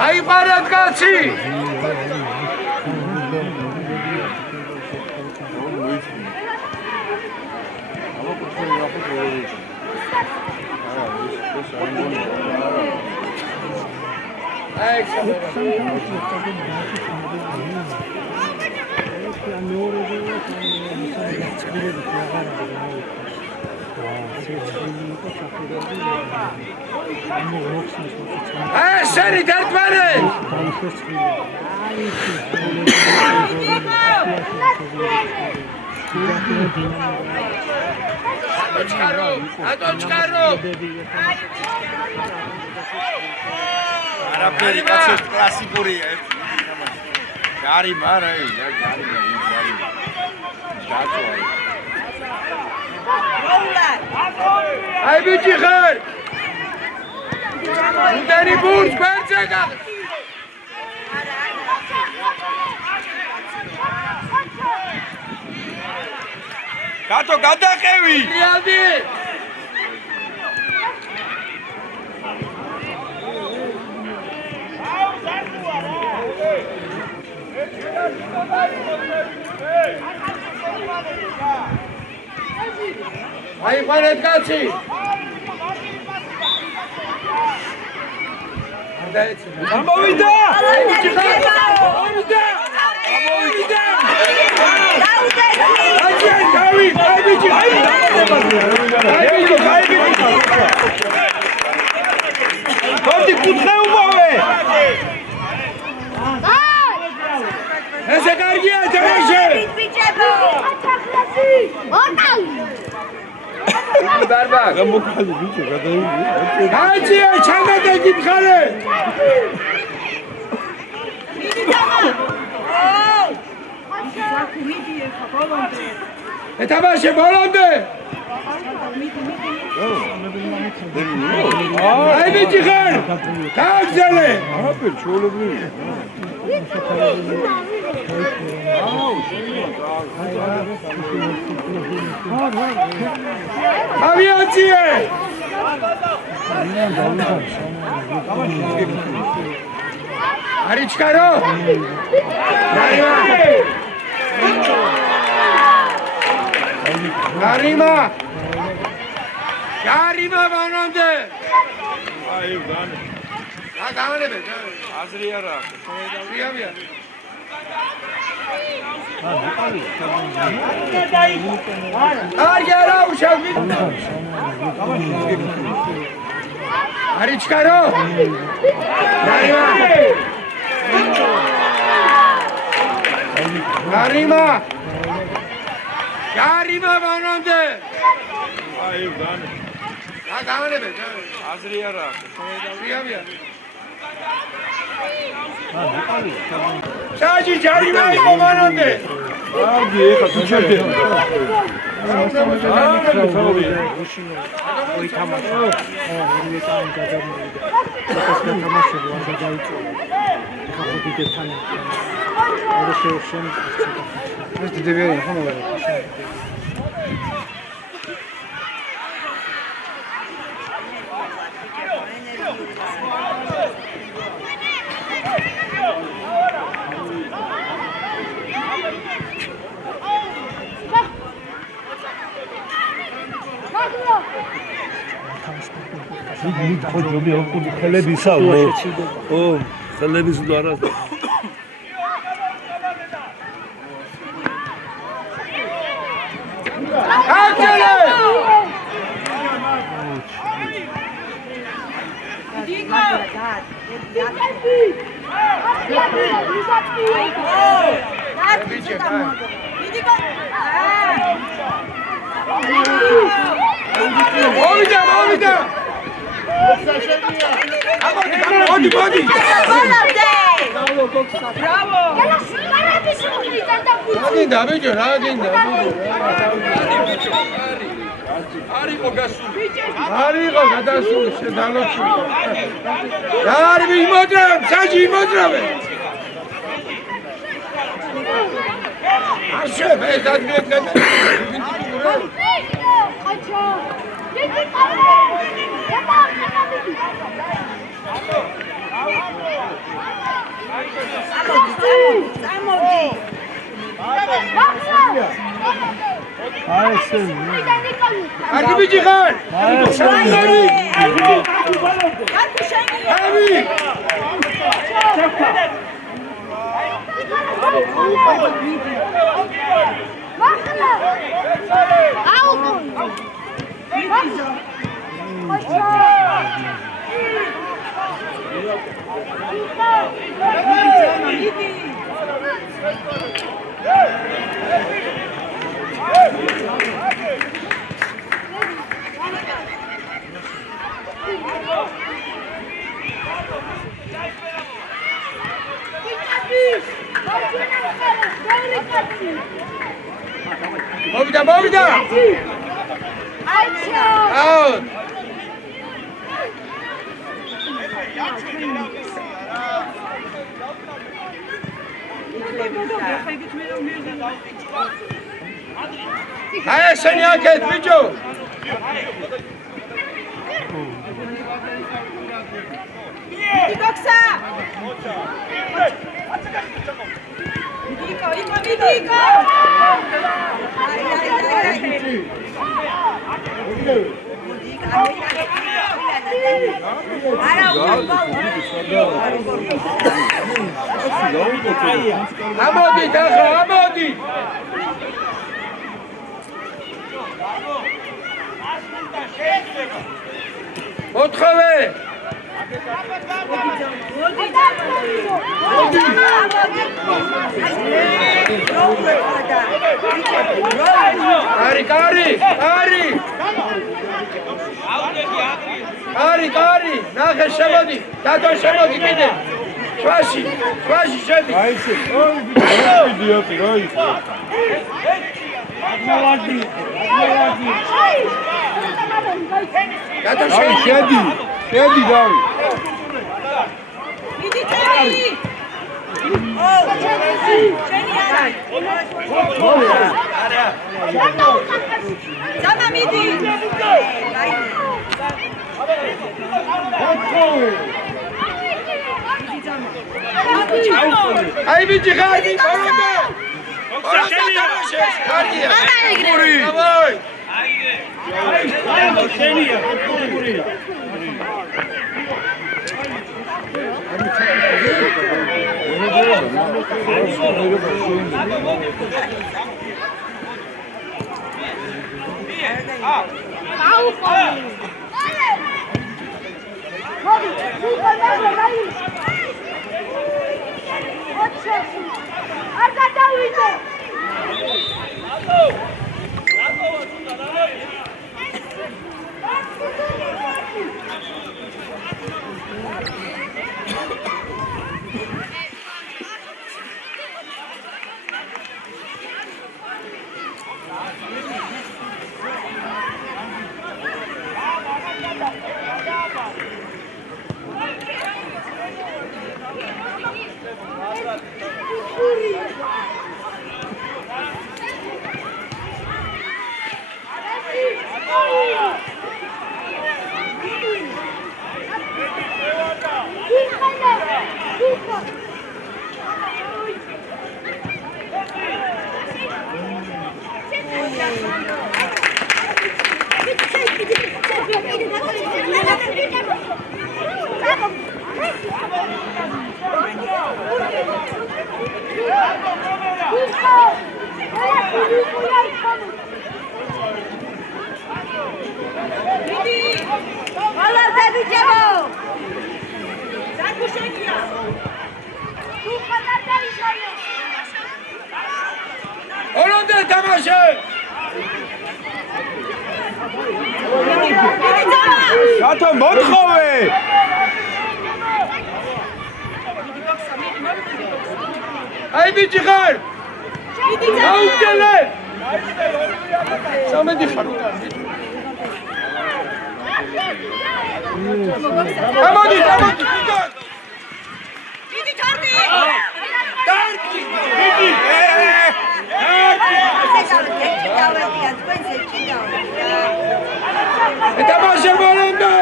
Ai parat kaçı. Seni dert verin. Adoçkaro. Araperi kaçet klasipuri. Gari mara, gari. Ay bir çıkar. Beni burç verecek. Gato, გადაყევი! Rialdi! Ai, pane cazzi! Ammovida! Conti putre umove! Ese cargia, tereșe! Barbac! Haji, çanda da git kare! Etabaşı balondu! Haydi çıkar! Daha güzeli! Abi, şöyle bir. Aviaciye! Hadi çıkar o! Yarima! Yarima banandı! Hayır, ben. Ha devam edin. Hazır yara. Yiyemiyor. Gel ha uşak. Hadi çıkar o. Yarima! Yarima banandı! Hayır, ben. Ha devam edin. Hazır yara. Yiyemiyor. Sadece Yarima banandı! Abi, kaçacak. ხოჯობი ავტობი ხელებისა ო ხელების დარას Akele! Movida! Bodi! Bravo! Radinda, bicho, radinda. Ariko gasuli. Ariko gadasuli, sedalochi. Yar bi modram, saji modrave. Aşe, ben zadmet kadar. Acha. Yedi kare. Yapar Hadi bir çıkar. Abi. Movida! Out! აი ესენი აქეთ ბიჭო. Dikoksa! Vidiko! ამოდით ახლა, ამოდით. მოთხოვე. კარი, ნახე შემოდი, დადო შემოდი კიდე. შვაში შედი. აი ესე. ოი ვიდიოტი რა ის. დადო შედი დავი. Idi Teri! Oh! Sama Midi! აი ბიჭი ხარდი, ბორონდა! ხარდია! Puri! დავაი! ორონდე თამაშე! რატო მოთხოვე? აი ბიჭი ხარ! აუგელე! სამედი ხარ. ამოდი, ბიჭო! Idi Tardi! დარკი! თამაშე ბოლომდე!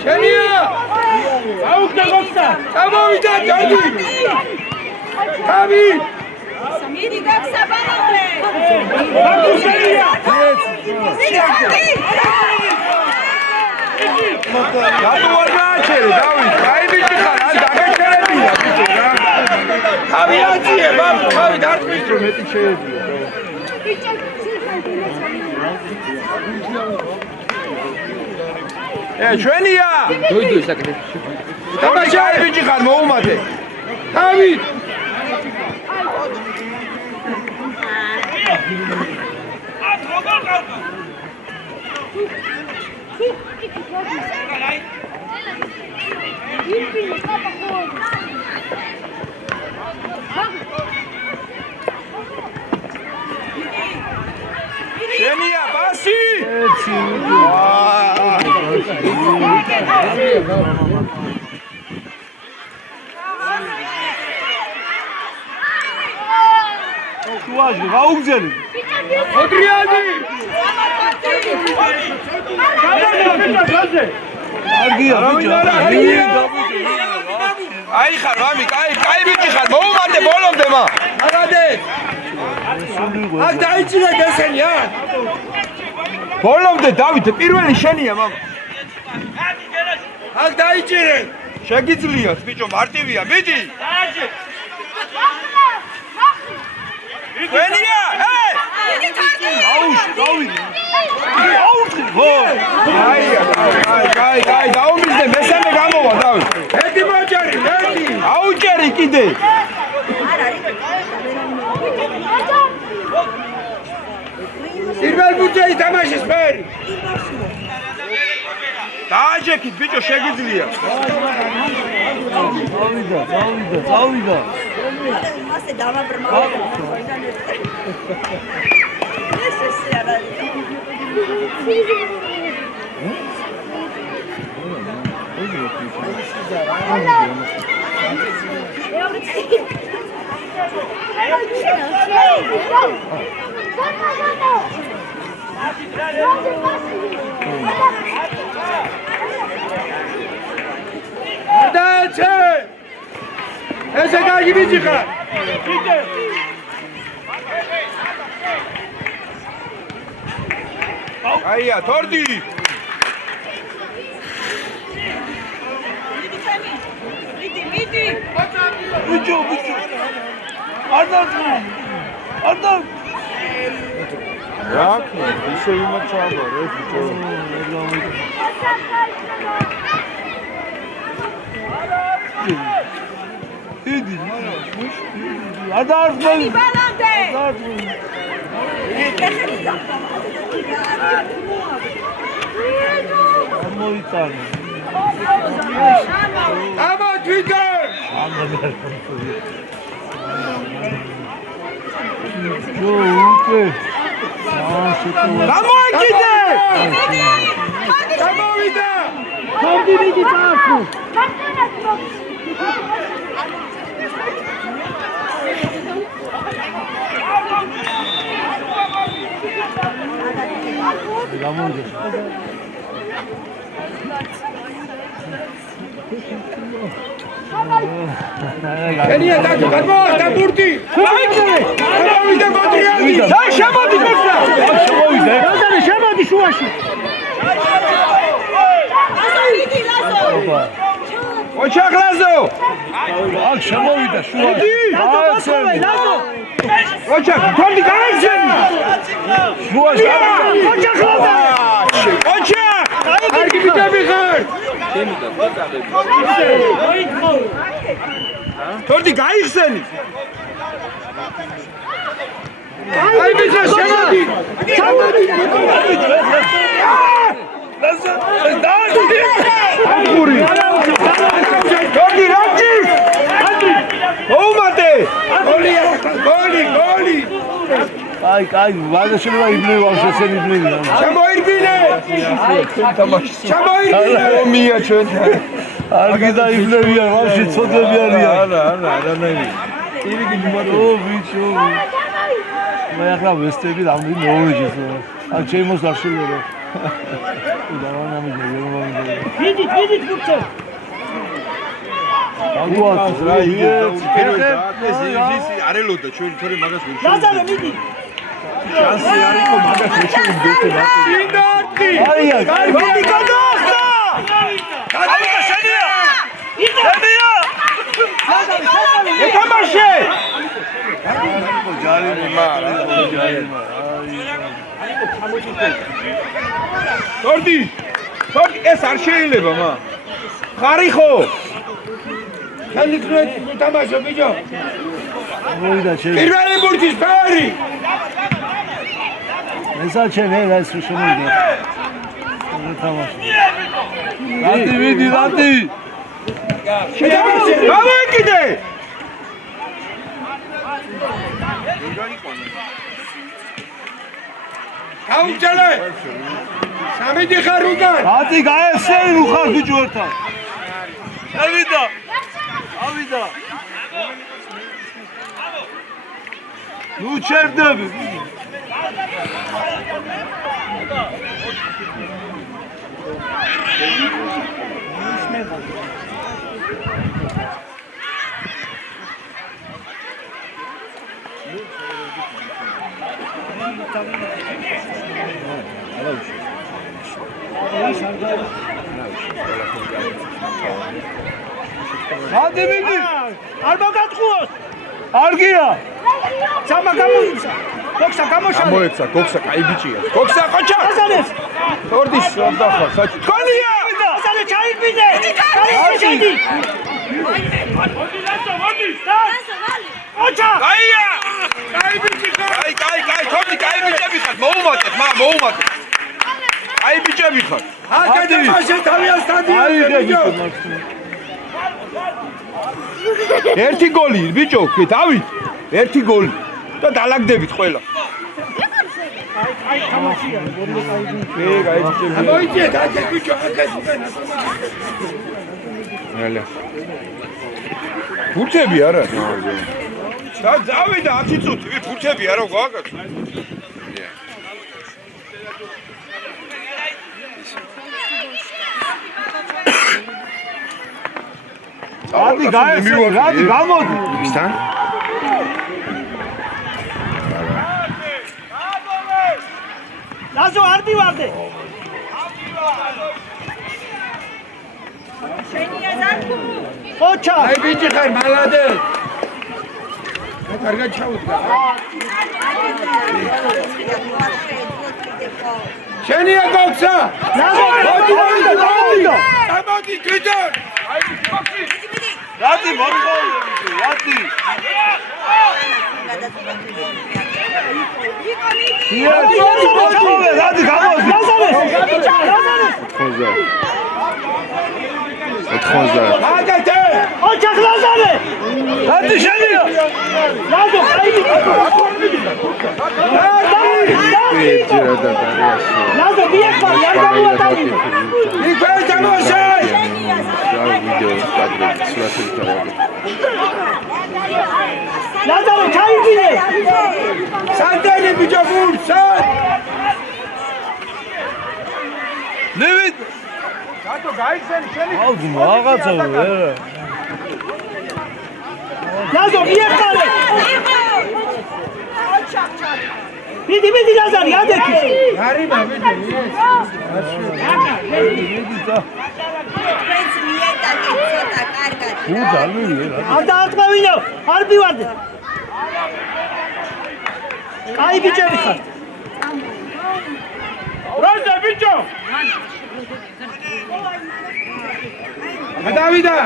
შენია! აუგდა გოქსა! გამოვიდა ჯარდი! თავი! Idi Goksa Banale! რატო არ გააჩერე დავით? აი ბიჭი ხარ, ან დაგაჩერებია ბიჭო რა. თავი აწიე, ბაბუ, თავი დარტყმის რომ მეტი შეეძია. ჩვენია! დოიდო საკეთე. თამაში აი ბიჭი ხარ, მოუმატე. თავი! შენია პასი შუაში გაუგზელი ოდრიანი აი ხარ მამი კაი ბიჭი ხარ მოუმატე ბოლომდე მა აგადე აქ დაიჭირეთ ესენი ა ბოლომდე დავით პირველი შენია მამ აქ დაიჭირეთ შეგიძლიათ ბიჭო მარტივია მიდი ვენია აი დაუმიზდე მესამე გამოვა დავით ერთი მოჭერი ერთი აუჭერი კიდე პირველ ბურთზე ითამაშეს ფერი დააჯექით ბიჭო შეგიძლია წავიდა მასე დავაბრმავ ეს არა დაჩე ესე გაგი ბიჭი ხარ აია თორდი მიდი ბიჭო არ რა ქნა ისე იმაჩაბა რა ბიჭო იდი არ დაარწმუნე ბალანტე მოიტანე ამა თვითონ გამოიკიდე გამოვიდა შენია დაგო გამოვა ბურთი გამოვიდა მოტრიანი და შემოდი გოცა შემოდი შუაში მიდი ლაზო ოჩახლაზო აქ შემოვიდა შუაში ოჩახ თორდი გაიცენ შუაში ოჩახლაზო ოჩახ კარგი ბიჭები ხარ თორდი გაიხსენი აი ბიჭო შემოდი აგური თორდი რაჭი მოუმატე გოლი აი ვადა შეიძლება იბნევა შესენი იბნევია შემოირბინე ომია ჩვენ არ გიდა იბნევია ვაში ცოდები არიან არანაირი ირიგი ო ბიჭო მე ახლა ვესტები რამდენი მოვეჯეს აქ ჩემოს არ შეიძლება ვიდით ბურთო აგუათ რა იგე ეს იზისი არელოდა ჩვენ თორე მაგას ვერ ლაზარო მიდი შანსი არისო მაგას ვერ შევიდეთ ინდოთი აია მოდი გადაახტა გადაახტა შენია ეთამაშე თორდი ეს არ შეიძლება მა ხარიხო ხელიქნეთ თამაშო ბიჭო მოვიდა ჩემი პირველი ბურთის ფერი ესა ჩემი ეს შემოვიდა თამაში. ლანტი მიდი, ლანტი. გამოიკიდე. გაუჭელე. სამიდი ხარ უკან. ლანტი გაესწრები უხარ ბიჭო ერთად. ავიდა. ავიდა. ნუ ჩერდები. Hadi bibi. არ მოგატყუოს. არ გია. სამა გამოიცა. გოქსა გამოშალე. მოეცა, გოქსა, კაი ბიჭია. გოქსა, ყოჩა. აზანეს. ორდის დახა, საჭი. თქონია. აზანე ჩაიბინე. ჩაიბინე. ოჩა. აია! კაი ბიჭი ხარ. კაი, თორდი კაი ბიჭები ხარ. მოუმატეთ, მოუმატეთ. კაი ბიჭები ხარ. აკადემიაში თავია სტადიონი ბიჭო. ერთი გოლი, ბიჭო, დავით. ერთი გოლი. და დალაგდებით ყველა. აი თამაშია. კაი ბიჭები. მოიჭე დაჭე ბიჭო აკეთ უკან. ნელა. ფურთები არა. და დავიდა 10 წუთი, ფურთები არა გვაგაკეთო. რადი გაესწრები, რადი გამოდი. ისთან? ლაზო არ მივარდე. შენია ზარქუ. ოჩა. აი ბიჭი ხარ მალადე. კარგად ჩაუდგა. შენია გოქსა. ლაზო მოდი, მოდი, მოდი. გამოდი თვითონ. რადი მომხოლ, რადი. რადი გამოდი. აკეთე. ოჩა ლაზარე. რადი შენია. ლაზო აიდი. ლაზო დიახა, არ გამოატანი. იქ თამაშე. ლაზარე ჩაიბინე. სანდელი ბიჭო გურსა. ლევით. რატო გაიხსენი შენი? აუგ მაგაცა ვერა. ლაზო მიეხარე. მიდი ლაზარი ადექი. არიმა ბიჭო. მიდი და. პრინც მიეტაკე ცოტა კარგად. თუ ძალმე რა. არ დაარტყევინო, არ მივარდე. კაი ბიჭები ხარ. როზე ბიჭო? დავიდა.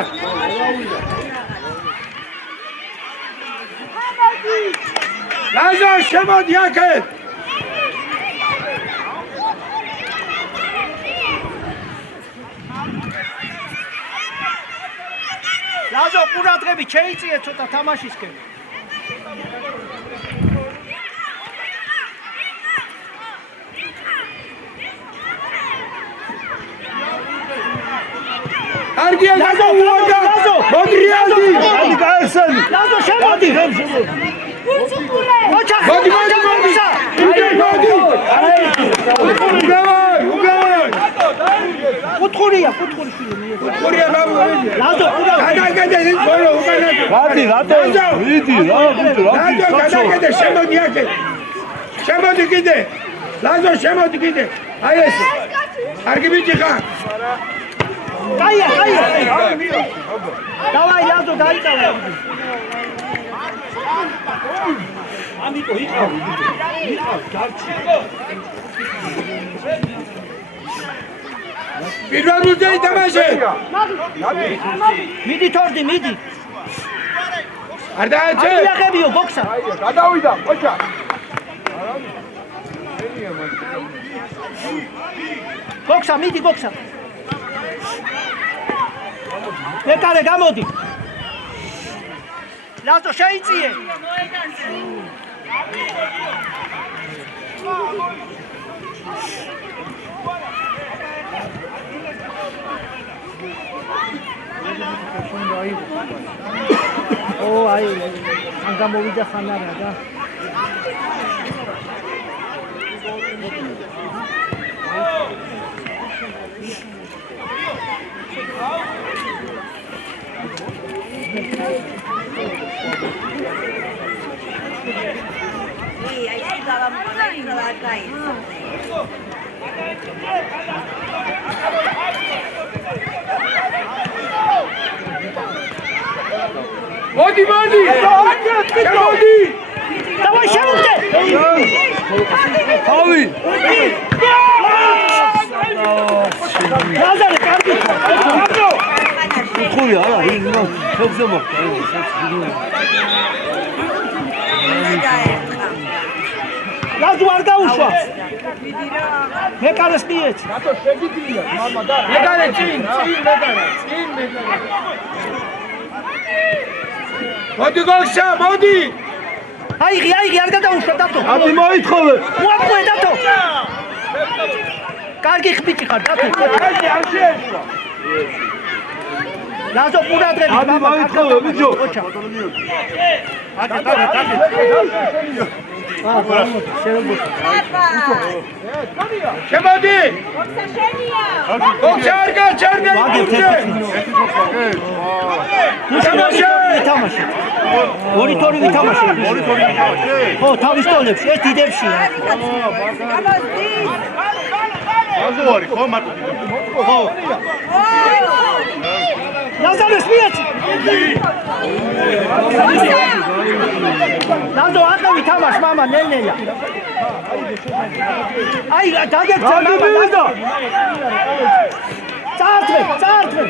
ლაზო შემოდი აქეთ. ლაზო ყურადღებით შეიწიე ცოტა თამაშისკენ. კარგია ლაზო, გადაუვარდა. ლაზო. მოდრიალდი. რადი გაესწრები. ლაზო შემოდი. ოჩა. მოდი. კუთხურია შვილი. ყურია ბაბუ. ლაზო, გადაგედე ის ბოლო უკანად. რადი რატო მიდი რა ბიჭო რა ლაზო გადაგედე შემოდი აქეთ. შემოდი კიდე. ლაზო შემოდი კიდე. აი ეს. კარგი ბიჭი ხარ. კაია. დავაი ლაზო დაიწყე. ამიტო იყავ გარჩი. პირველ ბუძე ითამაშე. მიდი თორდი, მიდი. არ დააჭე. აიახებიო ბოქსა. გადავიდა, ყოჩა. გოქსა, მიდი გოქსა. მეკარე გამოდი. ლაზო შეიწიე. ო აი ან გამოვიდა ხანარა და მოდი მოდი შემოდი დავაი შემოვიდე ავი ლაზარე კარგი ხური არა იმა ხებზე მოხდა ლაზო არ დაუშვა მეკარეს მიეცი რატო შეგიძლია მამა და მეგარე წინ მეგარე მოდი გოქსა მოდი აიღი არ გადაუშვა დათო აბი მოითხოვე მოაყვე დათო კარგი ხბიჭი ხარ დათო აი არ შეეშვა ლაზო პურადრები აბი მოითხოვე ბიჭო შემოდი გოქსა არ გაჩერდე თამაში ორი თორი ვითამაში ხო თავის ტოლებში ეს დიდებშია აზოარი ხო მარტო ხო ლაზარეს მიეცი ლაზო აყევი თამაშ მამა ნელ-ნელა აი დაგეცა მამა წართვე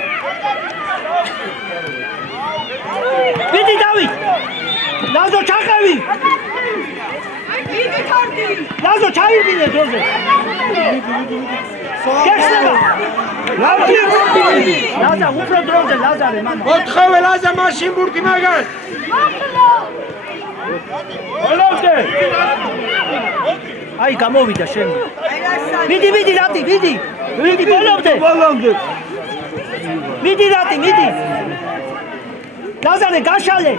მიდი დავით ლაზო ჩაყევი მიდი თორდი ლაზო ჩაიბინე დროზე გეხსნება ლაზა უფრო დროზე ლაზარე მამა მოთხოვე ლაზა მაშინ ბურთი მაგას ოლავდე აი გამოვიდა შენ მიდი რატი მიდი ბოლომდე მიდი რატი ლაზარე გაშალე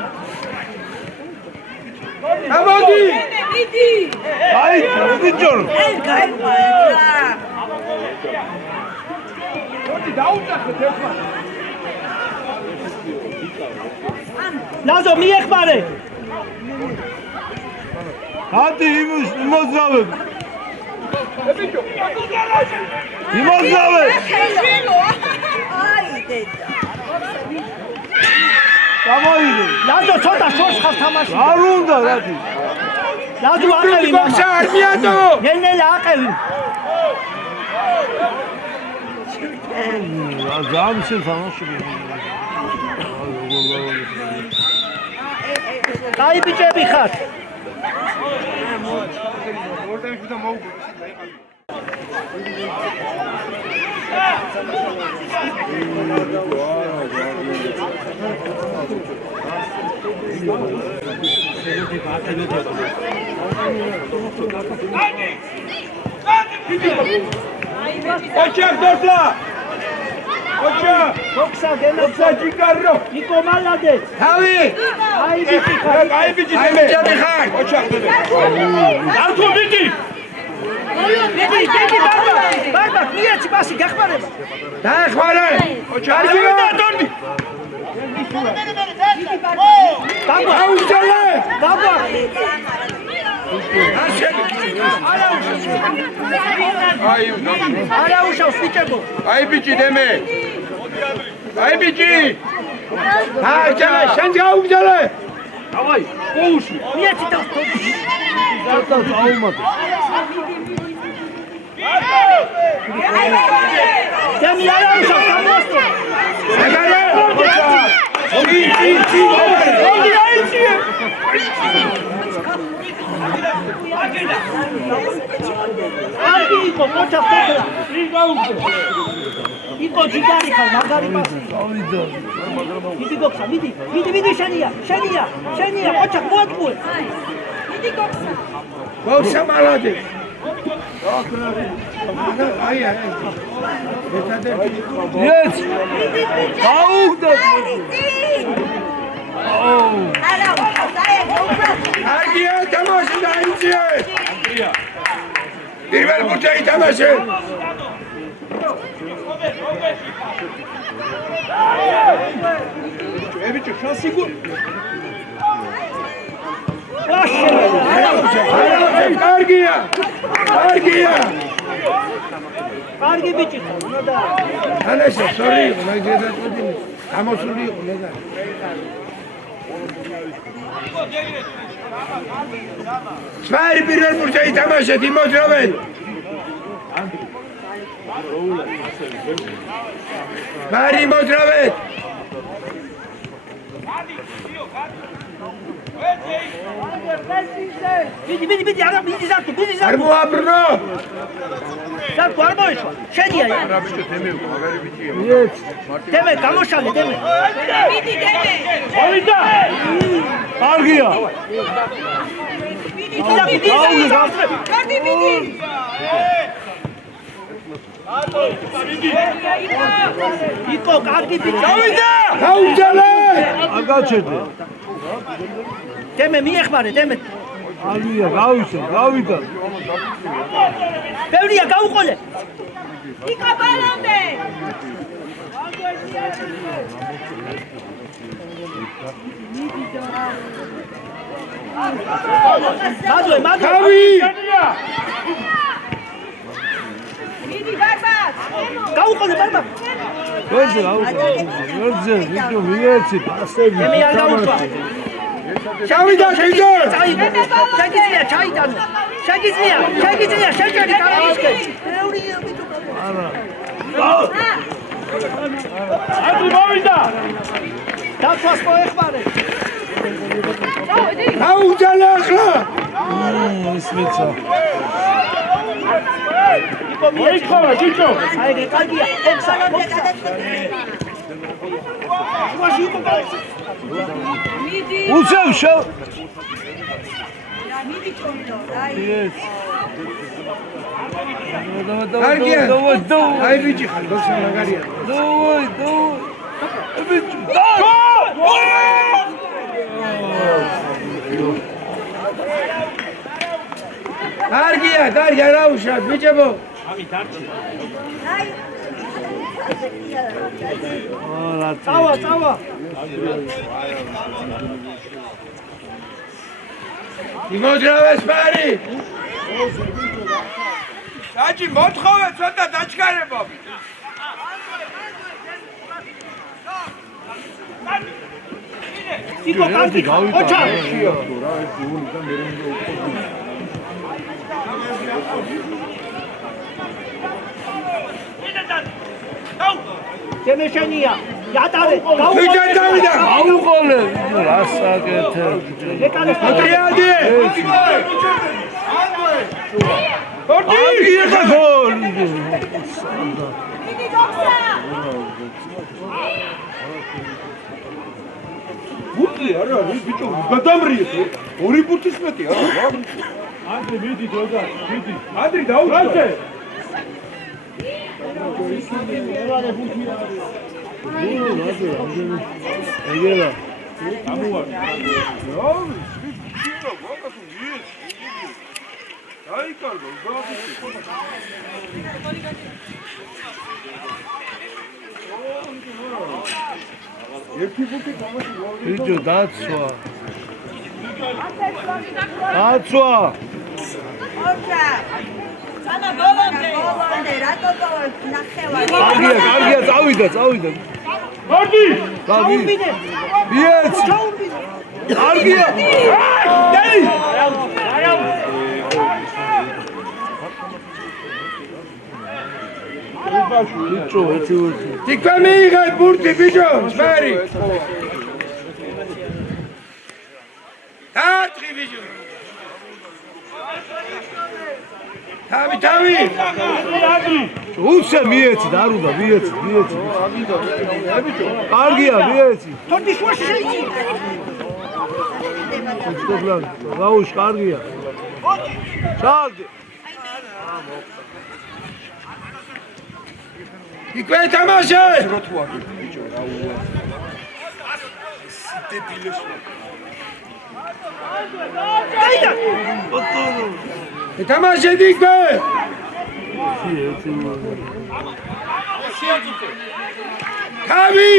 გამოდი აი ბიჭო ლაზო მიეხმარე ადი იმოძრავე იმოძრავე აი დედა გამოიდე ლაზო ცოტა შორს ხარ თამაში არ უნდა რადი ლაზო აყევი გოქსა არ მიატო ნელ-ნელა აყევი ზამში თამაშობ აი ბიჭები ხარ ოჩაკ დორსა ოჩაკ გოქსა გენოცა ჯიგარო ნიკო მალადე თავი აი ბიჭი ხარ აი ბიჭები ხარ ოჩაკ დათო მიდი ბარბა მიეცი მასი გახმარება დაეხმარე ოჩაკ დორდი აუშალე ბაბა არა უშავს ბიჭებო აი ბიჭი დემე აი ბიჭი აჩალე შენ გაუგზავნე დავაი ოუში მიეცი და აუმატე დემი არა უშავს გამოსტო ეგარე კარგი იყო, მოჩა ფოთლა. იყო ჯიგარი ხარ, მაგარი მასი. მიდი გოქსა, მიდი, შენია, მოჩა მოატყუე. მიდი გოქსა. გოქსა მალადი. აი. Yes. გაუგდა. არა, დაე გოქსა. არგია თამაში დაიწყე. პირველ ბურთი ითამაშე. ებიჭო შანსი გო კარგია. კარგი ბიჭი ხარ, უნდა. ანაშა, სორი, მაგაზე დაწოდი. ამოსული იყო ნედა. სვარი პირველ ბურთი ითამაშეთ, იმოძრავენ. სვარი იმოძრავეთ. მიდი, არა, მიდი ზარკო. არ მოაბრნო. ზარკო არ მოიშვა. შენია. Yes. დემე, გამოშალე, დემე. მიდი დემე. ავიდა. კარგია. მიდი. კარდი მიდი. იყო კარგი ბიჭი. გაუძალე. არ გაჩერდე. დემე მიეხმარე, დემე. ალია, გავიდა. ბევრია გაუყოლე. იქა ბალონდე. მადლე. თავი. მიდი ბარბად. გაუყოლე ბარბა. ვერზე, ვიდეო მიეცი, პასები. დემე არ გაუშვა. შევიდა კიდე. შეგიძლია ჩაიტანო. შეგიძლია შეჭერი კარგისკენ. ბევრია ბიჭო. ატუ მოვიდა. დაცვას მოეხმარე. გაუძალე ახლა. ისმეცა. იყო მიეჩხარა ბიჭო. აი კარგია. ოქსა. შუაში იყო კარგი. მიდი. უცევ შევ. მიდი ჩონდო. აი. Yes. კარგია. დავაი. აი ბიჭი ხარ, გოქსა მაგარია. დავაი. ბიჭი. კარგია, რა უშავ, ბიჭებო. აი. წავა. იმოძრავეს ფარი. საჭი მოთხოვე ცოტა დაჩქარებო იყო კარგი. ოჩა. დემე შენია. იატარე. ბიჭი დავიდა. აუყოლე. რასაკეთე. ტრიადი. კარგია გოლი. მიდი გოქსა. ბურთი არა, ბიჭო, გადამრიეთ. ორი ბურთის მეტი არა. ანდრე მიდი დოდა, მიდი. ანდრე დაუჭრე. ეგელა. აი კარგო, ერთი ბუთი გამოსულა. ბიჭო დაცვა. ოჩა. სანა ბოლონდე. რატო ნახევარი. კარგია, წავიდა. კარგი. ჩაურბინე. მიეც. კარგია. დეი. ბიჭო, ერთი. თიქვე მიიღეთ ბურთი, ბიჭო, სვარი. დააწყი, ბიჭო. თავი. უცე მიეცი და არ უნდა მიეცი. კარგია მიეცი. თორდი შუაში შეიძლება. გაუშ კარგია. ჩალდი. იქვე თამაშე. თამაშე იქვე. თავი.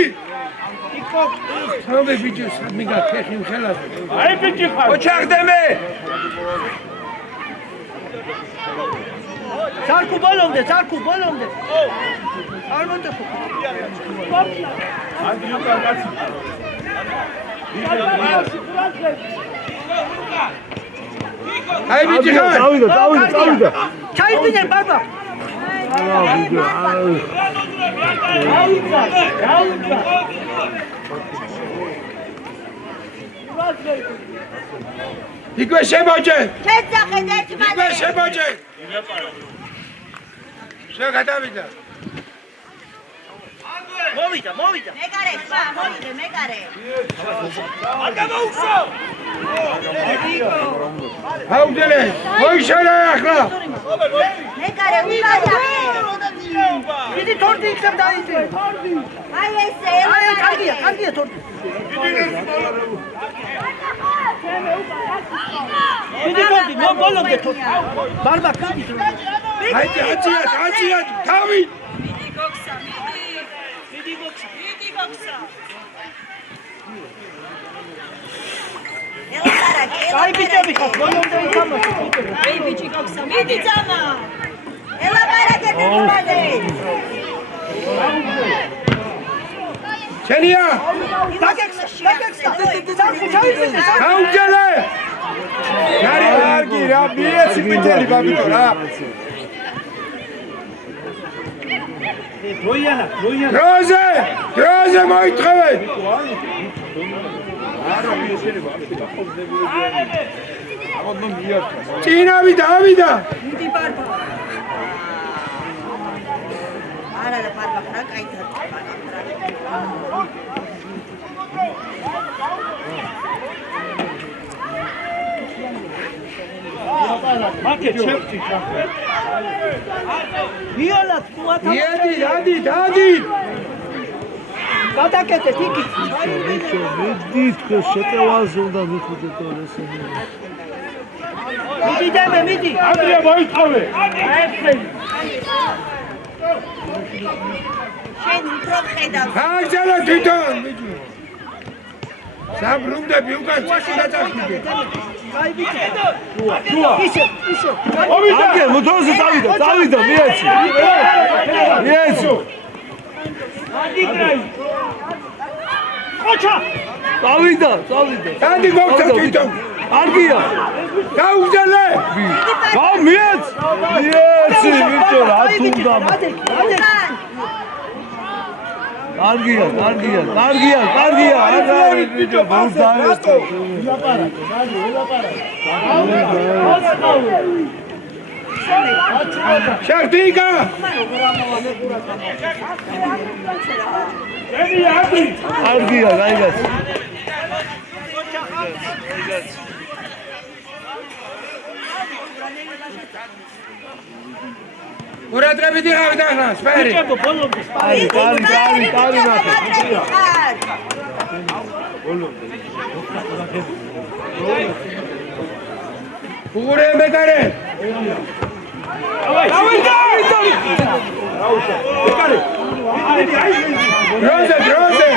თავი ბიჭო სადმე გაქეხი ხელას. აი ბიჭი ხარ. ოჩახდემე. Sarku bolomde. Armando. აი ბიჭი ხარ. წავიდა. ჩაიდინე ბაბა. იქვე შემოჭე. შეძახეთ ერთ იქვე მალე. შემოჭე. შეგადავიდა. მოვიდა. მეგარე, ხა, მოვიდე, მეგარე. აუგდელე, მოიშალა ახლა. მეგარე, უყავდა. დიდი თორდი იქნებ დაიძე. აი ესე, აი კარგია თორდი. დიდი თორდი, მოგოლომდე თორდი. ბარბა კარგი. აი აცია, თავი. მიდი გოქსა. ელაპარაკე. აი ბიჭები ხარ, მოგოლომდე ითამაშე. აი ბიჭი გოქსა, მიდი ძამა. ელაპარაკე თემაზე. შენია, დაგექსა. სარკუ ჩაიძინე. აუგდელე. კარგი რა, მიეცი პიტელი ბაბიტო რა. დროზე მოითხოვეთ. წინა ავიდა. მიდი ბარბა. არა და ბარბა რა кайდა. იალა თუათა. დადი. გადაკეთე თიკი. მიდით შეტევაზე უნდა მიხდეთ ესე. მიდი. ანდრია მოითხოვე. შენ უფრო ხედავ. გააგზავნე თვითონ ბიჭო. საბრუნდები უკან წაწახიდე. აი ბიჭი. ისე. აგე მოთხოვე წავიდა მიეცი. ოჩა. წავიდა. დადი გოგცა თვითონ. კარგია. გაუგზავნე. მიეცი ბიჭო რა თუნდა. კარგია. არა ბიჭო ბურდაესტო. შარტიკა. კარგია, გაიგაც. ურადრებიდი გავიდა ახლა, სფერი. კარგი ნახე. უღურე მეგარე. დავიდა. დროზე.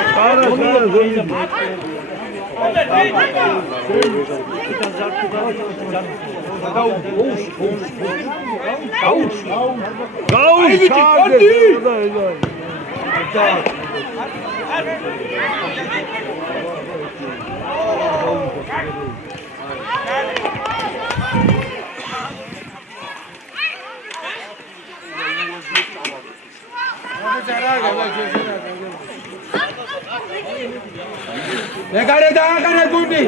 მეგარე დააყენე გუნდი.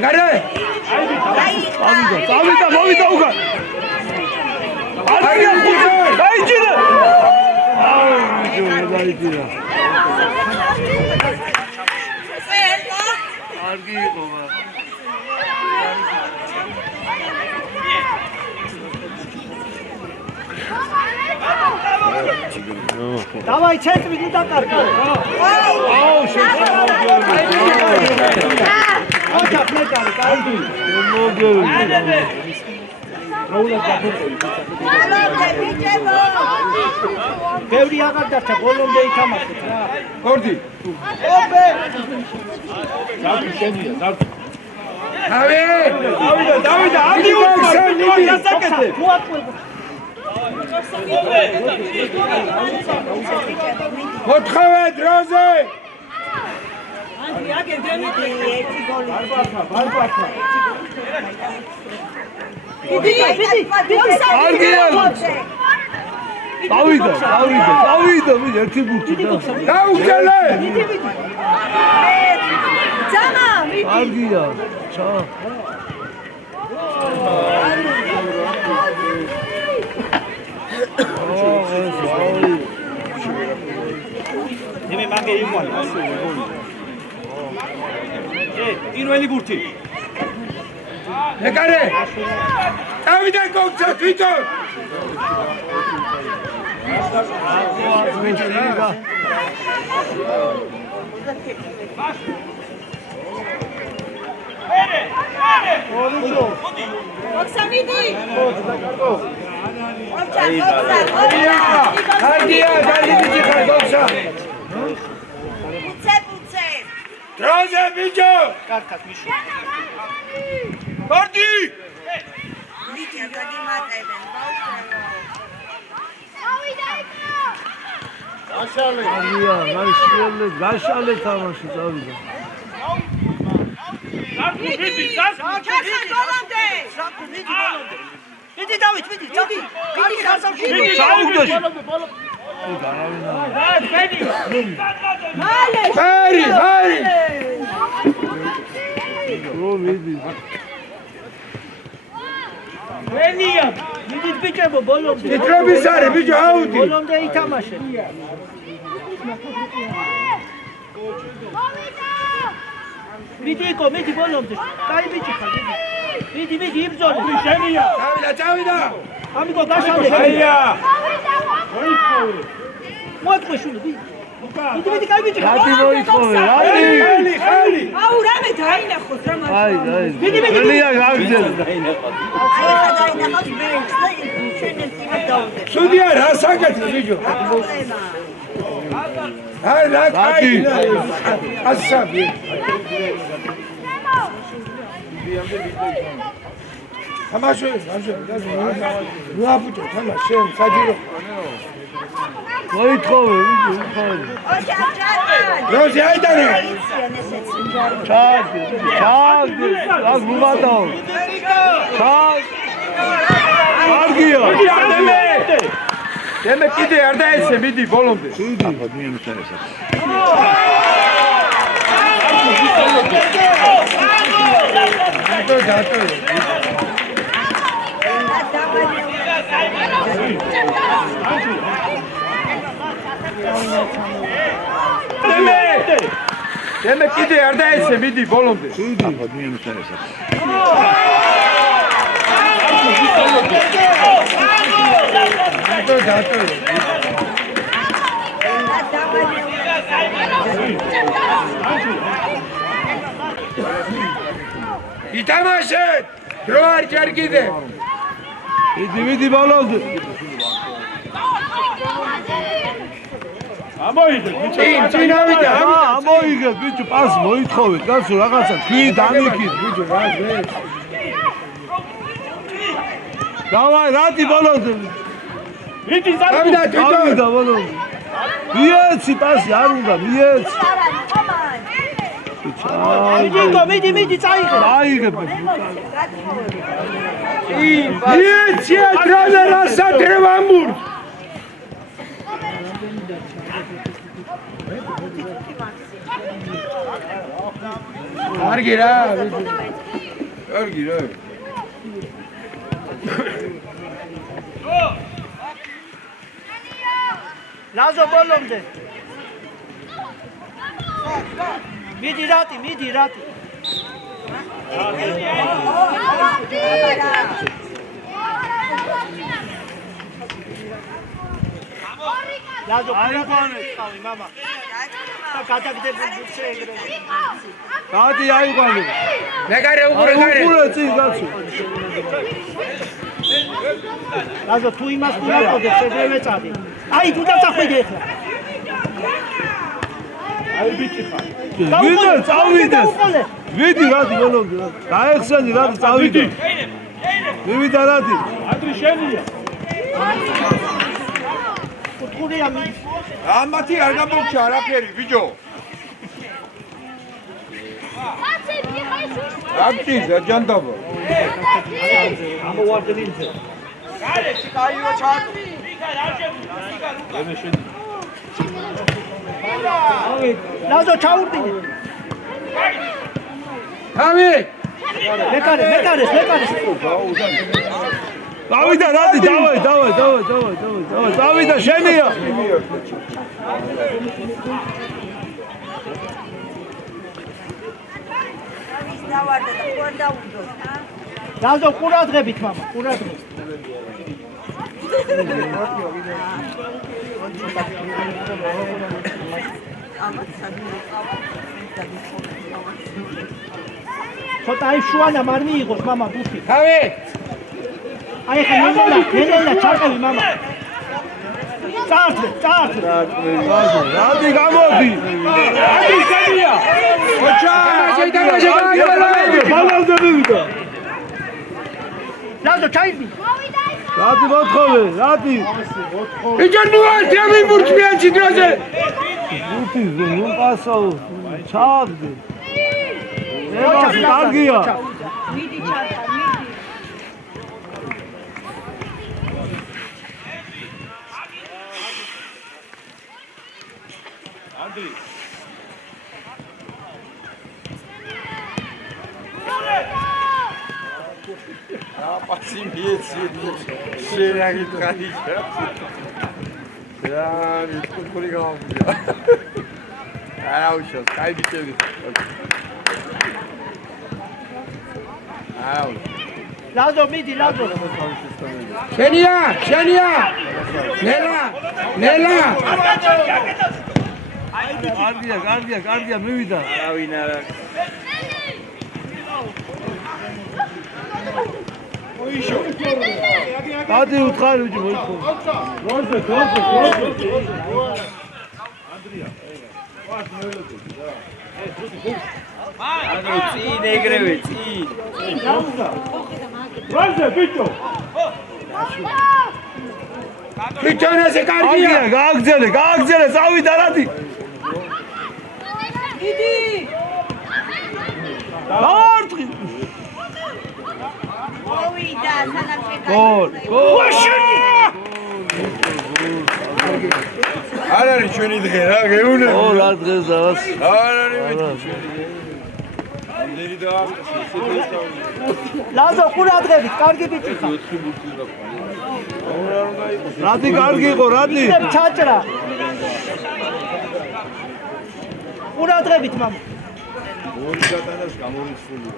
გარე წავიდა მოვიდა უკან არია დაიჭირა დაიჭირა არგი იყო Давай, центр, не так карта. აუ ბევრი აღარ დარჩა, ბოლომდე ითამაშეთ რა. გორდი დავიდა ადი გასაკეთე მოთხავე დროზე დავიდა მე ერთი გუთი დაუგელე ძამა არგია ჩა მე მაგე იყვან ასე გოლი. პირველი გურთი. ეკარე დავიდა გოგცა თვითონ ოქსამიდი კარგია დაიდი ხარ გოგცა უცე დროზე ბიჭო კარგად მიშო. გორდი ვიდეო გადიმატებენ არგია მაშიელე გაშალე თამაში წავიდა მიდი დავით, მიდი. მიდი გასავში. ჩაუგდოში ჰარი რო მიდი ველია. მიდი ბიჭებო, ბოლომდე. თითრების არის ბიჭო აუდი ბოლომდე ითამაშე. მიდი იკო, მიდი ბოლომდე. კაი ბიჭი ხარ, მიდი. მიდი იბრძოლე. შენია. წავიდა ამიგო გაშალე. აია მოაწყე შული. მიდი კაი ბიჭი ხარ. რადი მოიწოვე რადი ხალი აუ რამე დაინახოს რა მაგ აი ველია გაგძელ სუდია რა საკეთე ბიჭო აი რა კაი ასაბი თამაშე ნუაფუჭო თამაშ შენ საჯირო მოიწოვე როზი აიტანე ჩაგდე რა გუმატაო არგია დემე კიდე არ დაესე მიდი ბოლომდე დემე კიდე არ დაესე მიდი ბოლომდე ითამაშეთ დრო არ ჯერგიდე მიდი ბოლომდე წინავიდა ამოიგეთ ბიჭო პას მოითხოვეთ გასულ რაღაცა თქვი დამიქით ბიჭო რა ძე დავაი რადი ბოლომდე დავიდა თვითონ დავიდა ბოლომდე მიეცი პასი არ უნდა მიეცი მიდი წაიღე. აიღებ მიეცი დროზე რა სატრევამურ კარგი რა. კარგი რა. ლაზო ბოლომდე. მიდი რატი. ლაზო აიყვანე ხავი мама. და გადაგდებული ბუჩე ეგრე. გადი აიყვანე. მეგარე უყურე გარე. უყურე წინ კაცო. ლაზო თუ იმას უნაყოდე შედრევე წადი. აი თუ დაწახვიდე ახლა. აი ბიჭი ხარ. ვიდე წავიდეს. ვიდი რადი ბოლომდე. დაეხსენი რადი წავიდე. მივიდა რადი. ადრი შენია. კუთხურია მი. ამათი არ გამოგჩა არაფერი ბიჭო. აკჭი ზაჯანდაბა. ამოვარდრინზე. გარეში კაიო ჩატო. ლაზო ჩაურდინე. თავი. მეკარეს. დავიდა რადი, დავაი. დავიდა შენია. ლაზო ყურადღებით мама, ყურადღებით. ცოტა აი შუანა არ მიიღოს мама ბუფი. თავი. აი ხა ნელა ჩარყევი мама. წარწე. რადი გამოდი. აი კანია. ოჩა. ბალანზე მივიდა. ლაზო ჩაიდი. რადი მოთხოვე, რადი. იჯერ ნუარ თემი მურწმიან ჭიდროზე. უთი ნუ პასო. ჩავდი. ევას კარგია. მიდი ჩარხა, მიდი. აპაცი მიეცი. შენაგი ტრადიცია. რა მithukuri გამომია. არა უშავს, კაი ბიჭები. აუ. ლაზო მიდი, ლაზო. შენია. ნელა. კარგია, მივიდა. არავინ არა. გადი უთხარი უჯი მოიხო. როზე. ანუ წინ ეგრევე წინ. როზე ბიჭო. ბიჭონაზე კარგია. გააგზელე, წავიდა რადი. მიდი. დაარტყი. მოვიდა სანამ გოლ. არ არის ჩვენი დღე რა, გეუნე. რა დღეს დავას. არ არის მეთქი. ამდენი და ლაზო ყურადღებით, კარგი ბიჭი ხარ. რადი კარგი იყო, რადი. ჩაჭრა. ყურადღებით мама. ორი გატანას გამორიცხულია.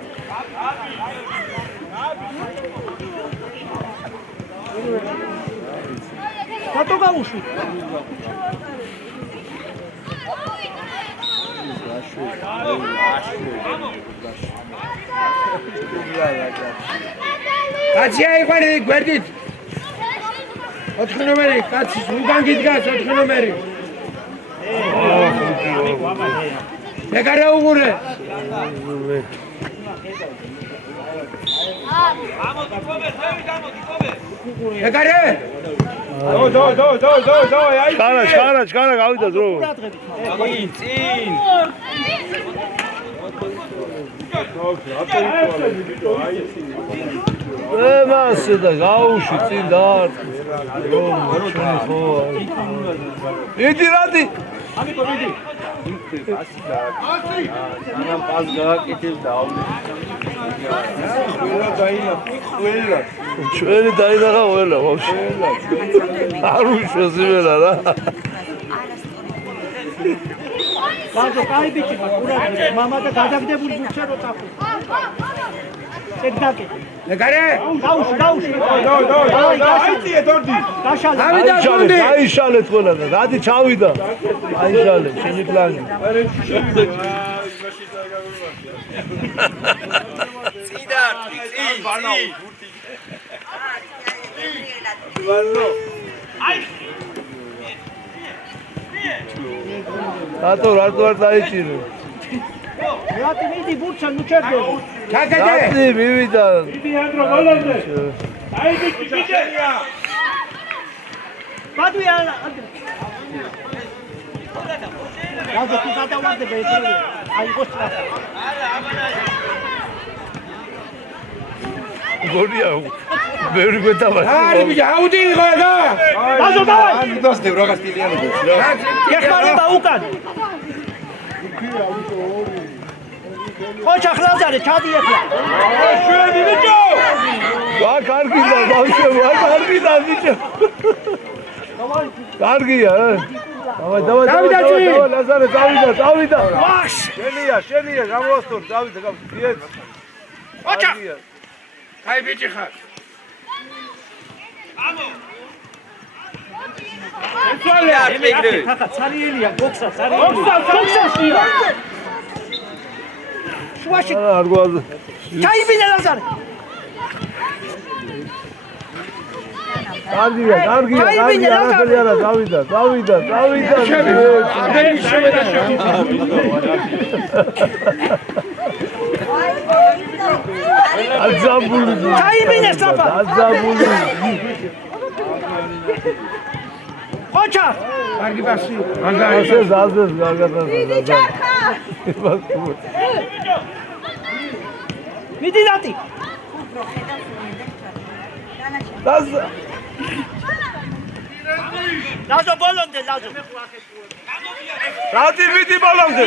რატო გავუშვი? კაცი აიყვანე გვერდით. 4 ნომერი, კაცი უკან გიდგას 4 ნომერი. მეკარე უყურე. მეკარე. ჩქარა გავიდა დრო. წინ. ემა ასე და გაუში წინ დაარტყი. ხო. იდი რადი. ამიკო მიდი. სანამ პას გააკეთებ დაავლე. ყველა დაინა, ყველა. ჩვენი დაინახა ყველა ბავშვი. არ უშვეს იმენა რა. ლაზო, კაი ბიჭი ხარ, ყურადღება, მამა და გადაგდებული ბურჩა რო წახო. შეგდაკე. ნეგარე დაუშვი. აიწიე თორდი გაშალე. აიშალეთ ყველა და რადი ჩავიდა. აიშალე, შენი პლანი. რატო არ დაიჭირე? რატი მიდი ბურჩა ნუ ჩერდები. ჩაკეთე რატი მივიდა? ბადვია. ლაზო თუ გადავარდები ეს აი ხოჭა. გორია ბევრი გვეტაბა. არი ბიჭი აუდი იყო და ლაზო დავაი. მიდასდებ რაღაც ტილიანი გოც რა. ეხმარება უკან. ხოჭა ხლაზარე ჩადი ახლა. შვენი ბიჭო ვა კარგია ბავშვი, ვა კარგია ბიჭო. კარგია. დავай ლაზარე წავიდა. ვახ! შენია გამოსწორ, წავიდა. დიეთ. ხოჭა აი ბიჭი ხარ ხახა цаრიელია ბოქსა цаრიელია შუაში არ გვაქვს. ჩაიბინე ლაზარე კარგია. არა დავიდა. აძაბული. ჩაიბინე საფა აძაბული. ხოჭა კარგი ბასი ასე ზაზეს გაგადა. მიდი დატი ლაზო ბოლომდე ლაზო რადი მიდი ბოლომდე.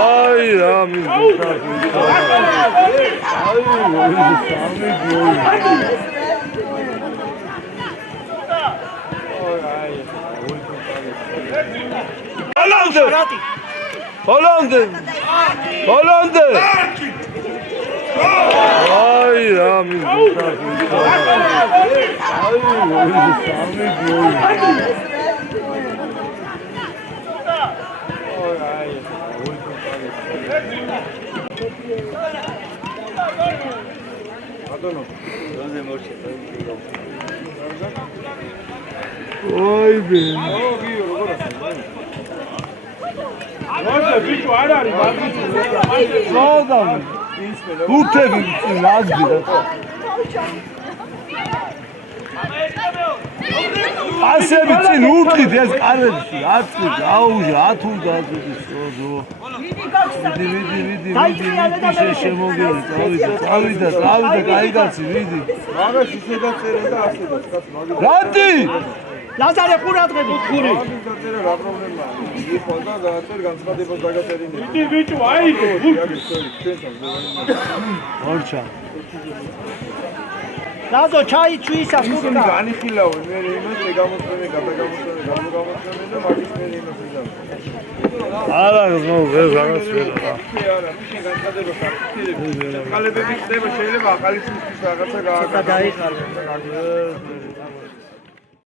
აი რა მიზდა. ბოლომდე. აი რა მიზდა. ой бен ბიჭო არ არის სოდა უთები ლაზგი ასები წინ ურტით ეს კარებში აწი აუჟა ათუნდა ასეთი სოდო ვიდი შემოგელი წავიდა კაიგაცი ვიდი მაგას ისე დაწერე და ასე და რადი ლაზარე ყურადღები ხური დაწერე რა პრობლემაა იყო და დააწერ განცხადებას დაგაწერინე ვიდი ბიჭო აიგო ორჩა ლაზო ჩაი ჩვისა ხურკა განიხილავ მე იმას გამოსწრებე გადაგამოსწრებე და მაგის მე იმას ვიზავ არა ნუ ვერ გამოსწრებე არა მაშინ განცხადება ხარ ყალებები ხდება შეიძლება ახალი სისტემის რაღაცა გააკეთო დაიხალე